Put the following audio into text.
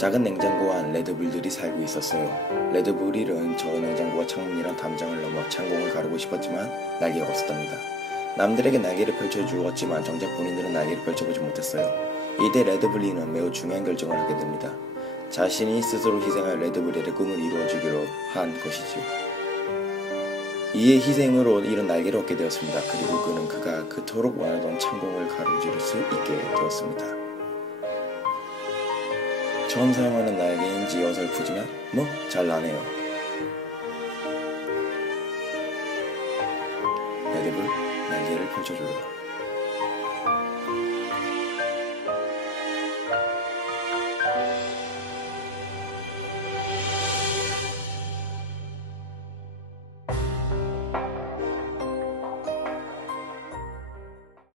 작은 냉장고 안 레드불들이 살고 있었어요. 레드불일은 저 냉장고와 창문이란 담장을 넘어 창공을 가르고 싶었지만 날개가 없었답니다. 남들에게 날개를 펼쳐주었지만 정작 본인들은 날개를 펼쳐보지 못했어요. 이때 레드불리는 매우 중요한 결정을 하게 됩니다. 자신이 스스로 희생할 레드불의 꿈을 이루어주기로 한 것이지요. 이에 희생으로 이런 날개를 얻게 되었습니다. 그리고 그는 그가 그토록 원하던 창공을 가로지를 수 있게 되었습니다. 처음 사용하는 날개인지 어설프지만 뭐 잘 나네요. 레드불 날개를 펼쳐줘요.